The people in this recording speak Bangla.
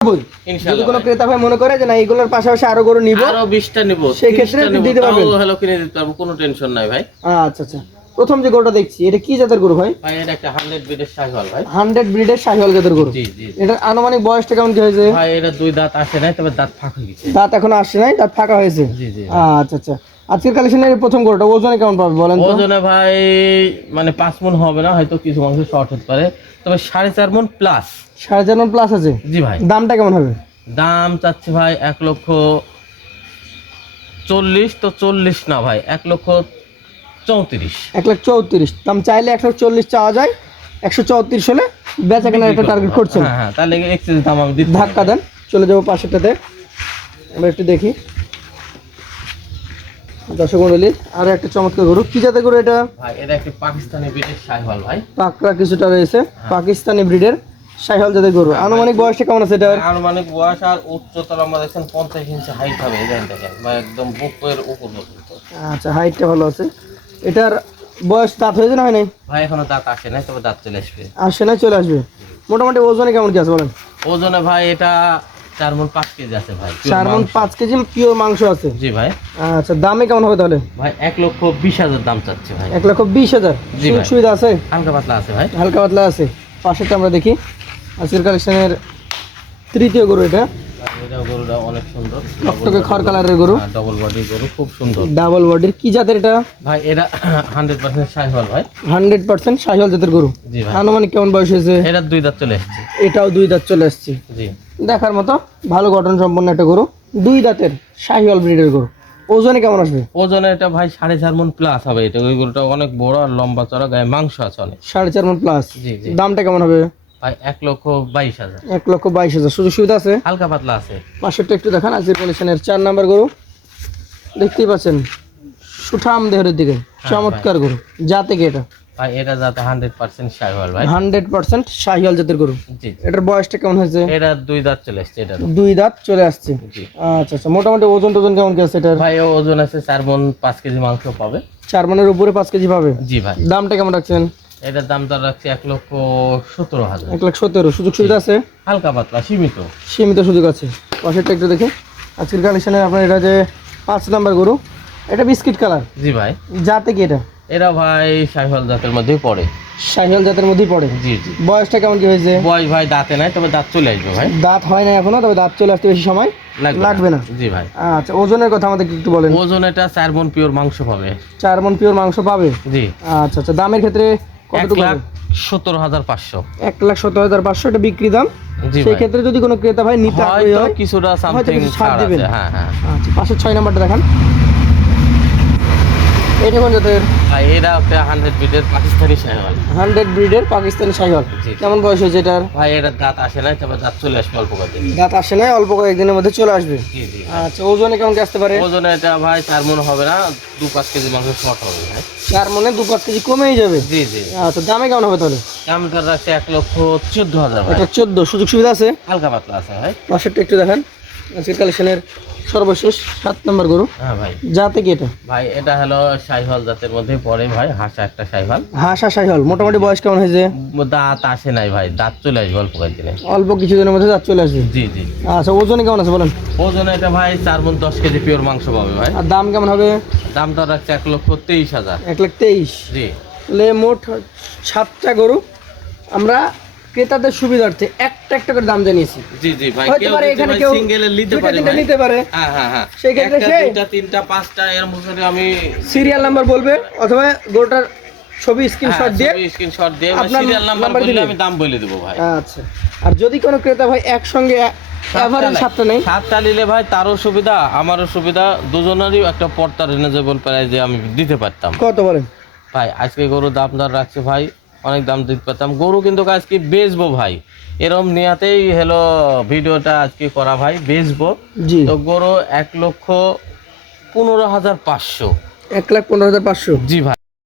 যদি কোনো ক্রেতা ভাই মনে করে যে না এইগুলোর পাশাপাশি আরো গরু নিব, আরো 20টা নিব, সেই ক্ষেত্রে দিতে পারবেন, হলো কিনে দিতে পারবো, কোনো টেনশন নাই ভাই। আচ্ছা আচ্ছা। প্রথম যে গরুটা দেখছি এটা কি জাতের গরু ভাই? ভাই এটা একটা 100 ব্রিডের শাহিওয়াল ভাই। 100 ব্রিডের শাহিওয়াল জাতের গরু। জি জি। এটা আনুমানিক বয়সটা কেমন কি হয়েছে ভাই? এটা দুই দাঁত আসে নাই, তবে দাঁত ফাঁকা হয়ে গেছে। দাঁত এখনো আসে নাই, দাঁত ফাঁকা হয়েছে। জি জি। আচ্ছা আচ্ছা। আজকের কালেকশনের প্রথম গরুটা ওজনে কেমন পাবে বলেন তো? ওজনে ভাই মানে 5 মণ হবে না, হয়তো কিছু মাংস শর্ট হতে পারে, তবে 4.5 মণ প্লাস। 4.5 মণ প্লাস আছে। জি ভাই। দামটা কেমন হবে? দাম চাচ্ছে ভাই 1,40,000, তো 40 না ভাই, 1,34,000। 1,34,000 দাম চাইলে 1,40,000 চাওয়া যায়, 134 হলে বেচা কেনার একটা টার্গেট করছেন। হ্যাঁ হ্যাঁ, তাহলে এক্সচেঞ্জ দাম আমি দিতে ধাক্কা দেন, চলে যাবো পাশেরটাতে, আমরা একটু দেখি। দর্শক মণ্ডলী, আরো একটা চমৎকার গরু, কি জাতের গরু এটা? ভাই এটা একটা পাকিস্তানি ব্রিডের শাহিওয়াল ভাই। পাকড়া কিছুটা রয়েছে, পাকিস্তানি ব্রিডের শাহিওয়াল জাতের গরু। আনুমানিক বয়সটা কেমন আছে এটার? আনুমানিক বয়স আর উচ্চতা আমরা দেখছেন 50 ইঞ্চি হাইট হবে, এই দেখেন ভাই, একদম বুকের উপর পর্যন্ত। আচ্ছা, হাইটটা ভালো আছে। এটার বয়স দাঁত হয়েছে না হয় নাই? ভাই এখনো দাঁত আসে নাই, তবে দাঁত চলে আসবে। আসে না, চলে আসবে। মোটামুটি ওজনে কেমন কি আছে বলেন? ওজনে ভাই এটা 4 মণ 5 কেজি আছে ভাই। 4 মণ 5 কেজি পিওর মাংস আছে। জি ভাই। আচ্ছা, দামে কেমন হবে তাহলে? ভাই 1,20,000 দাম চাচ্ছে ভাই। 1,20,000। জি ভাই। সুবিধা আছে? হালকা পাতলা আছে ভাই। হালকা পাতলা আছে। পাশেরটা আমরা দেখি, আজকের কালেকশনের তৃতীয় গরু এটা। এটা গরুটা অনেক সুন্দর, টকটকে খড় কালারের গরু, ডাবল বডি গরু, খুব সুন্দর। ডাবল বডির। কি জাতের এটা ভাই এটা 100% শাহিওয়াল ভাই। 100% শাহিওয়াল জাতের গরু। জি ভাই। আনুমানিক কেমন বয়স হয়েছে? এটা দুই দাঁত চলে আসছে। এটাও 2 দাঁত চলে আসছে। জি। দেখার মতো ভালো গঠন সম্পন্ন একটা গরু, 2 দাঁতের শাহিওয়াল ব্রিডের গরু। ওজনে কেমন আসবে? ওজনে এটা ভাই 4.5 মণ প্লাস হবে। এটা ওই গরুটা অনেক বড় আর লম্বা চড়া, গায়ে মাংস আছে অনেক। 4.5 মণ প্লাস। জি জি। দামটা কেমন হবে? ভাই 1,22,000। 1,22,000। সুযোগ সুবিধা আছে? হালকা পাতলা আছে। পাশেরটা একটু দেখান, আজকের কালেকশনের 4 নাম্বার গরু। দেখতেই পাচ্ছেন সুঠাম দেহের দিকে, চমৎকার গরু। জাতে কি এটা? ভাই এটা যাতে 100% শাহিওয়াল ভাই। 100% শাহিওয়াল জাতের গরু। জি। এটার বয়সটা কেমন হয়েছে? এটা দুই দাঁত চলে আসছে। এটা 2 দাঁত চলে আসছে। জি। আচ্ছা আচ্ছা। মোটামুটি ওজন টোজন কেমন কি আছে এটার? ভাই ওজন আছে 4 মণ 5 কেজি মাংস পাবে। 4 মণের উপরে 5 কেজি পাবে। জি ভাই। দামটা কেমন রাখছেন? এটার দাম তার রাখছে 1,17,000। 1,17,000। সুযোগ সুবিধা আছে? হালকা পাতলা সীমিত। সীমিত সুযোগ আছে। পাশেরটা একটু দেখে, আজকের কালেকশনের আপনার এটা যে 5 নাম্বার গরু, এটা বিস্কিট কালার। জি ভাই। জাতে কি এটা? এরা ভাই শাহিওয়াল জাতের মধ্যেই পড়ে। শাহিওয়াল জাতের মধ্যেই পড়ে। জি জি। বয়সটা কেমন কি হয়েছে? বয়স ভাই দাঁতে নাই, তবে দাঁত চলে আসবে ভাই। দাঁত হয় না এখনো, তবে দাঁত চলে আসতে বেশি সময় লাগবে না। জি ভাই। আচ্ছা, ওজনের কথা আমাদের একটু বলেন। ওজন এটা 4 মণ পিওর মাংস পাবে। 4 মণ পিওর মাংস পাবে। জি। আচ্ছা আচ্ছা। দামের ক্ষেত্রে কতটুকু? 1,17,500। 1,17,500 এটা বিক্রি দাম। জি সেই ভাই। ক্ষেত্রে যদি কোনো ক্রেতা ভাই নিতে আগ্রহী হয়তো হয়, কিছুটা হয়তো সামথিং কিছু ছাড় ছাড় দিবেন। আছে। হ্যাঁ হ্যাঁ। আচ্ছা, পাশের 6 নাম্বারটা দেখান। এটা কোন জাতের? ভাই এটা একটা 100 ব্রিডের পাকিস্তানি শাহিওয়াল। 100 ব্রিডের পাকিস্তানি শাহিওয়াল। জি। কেমন বয়স হয়েছে এটার? ভাই এটার দাঁত আসে নাই, তবে দাঁত চলে আসবে অল্প কয়েকদিন। দাঁত আসে নাই, অল্প কয়েকদিনের মধ্যে চলে আসবে। জি জি। আচ্ছা, ওজনে কেমন কি আসতে পারে? ওজনে এটা ভাই 4 মণ হবে না, 2-5 কেজি মাংস শর্ট হবে ভাই। 4 মণে 2-5 কেজি কমেই যাবে। জি জি। আচ্ছা, দামে কেমন হবে তাহলে? দাম তার রাখছে 1,14,000 ভাই। এটা 14। সুযোগ সুবিধা আছে? হালকা পাতলা আছে ভাই। পাশেরটা একটু দেখেন, আজকের কালেকশনের সর্বশেষ 7 নাম্বার গরু। হ্যাঁ ভাই। জাতে কি এটা? ভাই এটা হলো শাহিওয়াল জাতের মধ্যেই পড়ে ভাই, হাসা একটা শাহিওয়াল। হাসা শাহিওয়াল। মোটামুটি বয়স কেমন হয়েছে? দাঁত আসে নাই ভাই, দাঁত চলে আসবে অল্প কয়েকদিনে। অল্প কিছুদিনের মধ্যে দাঁত চলে আসবে। জি জি। আচ্ছা, ওজনে কেমন আছে বলেন? ওজনে এটা ভাই 4 মণ 10 কেজি পিওর মাংস পাবে ভাই। আর দাম কেমন হবে? দাম তার রাখছে 1,23,000। 1,23,000। জি। তাহলে মোট 7টা গরু আমরা ক্রেতাদের সুবিধার্থে একটা একটা করে দাম জানিয়েছি। জি জি ভাই। হতে কেউ পারে এখানে কেউ সিঙ্গেলে নিতে দুইটা পারে তিনটা ভাই। নিতে পারে। হ্যাঁ হ্যাঁ হ্যাঁ। সেই ক্ষেত্রে একটা, সে দুইটা, তিনটা, পাঁচটা এর মধ্যে আমি সিরিয়াল নাম্বার বলবে, অথবা গরুটার ছবি স্ক্রিনশট দিয়ে স্ক্রিনশট দিয়ে আপনার সিরিয়াল নাম্বার নাম্বার বললে দিলে আমি দাম বলে দেব ভাই। আচ্ছা। আর যদি কোনো ক্রেতা ভাই একসঙ্গে এভারেজ 7টা নেই, 7টা নিলে ভাই তারও সুবিধা আমারও সুবিধা, দুজনেরই একটা পর্তা রিজনেবল প্রাইসে আমি দিতে পারতাম। কত বলেন ভাই? আজকে গরু দাম দর রাখছে ভাই, অনেক দাম দিতে পারতাম। গরু কিন্তু আজকে বেচবো ভাই, এরম নিয়াতেই হলো ভিডিওটা আজকে করা ভাই, বেচবো। জি। তো গরু 1,15,500। 1,15,500। জি ভাই।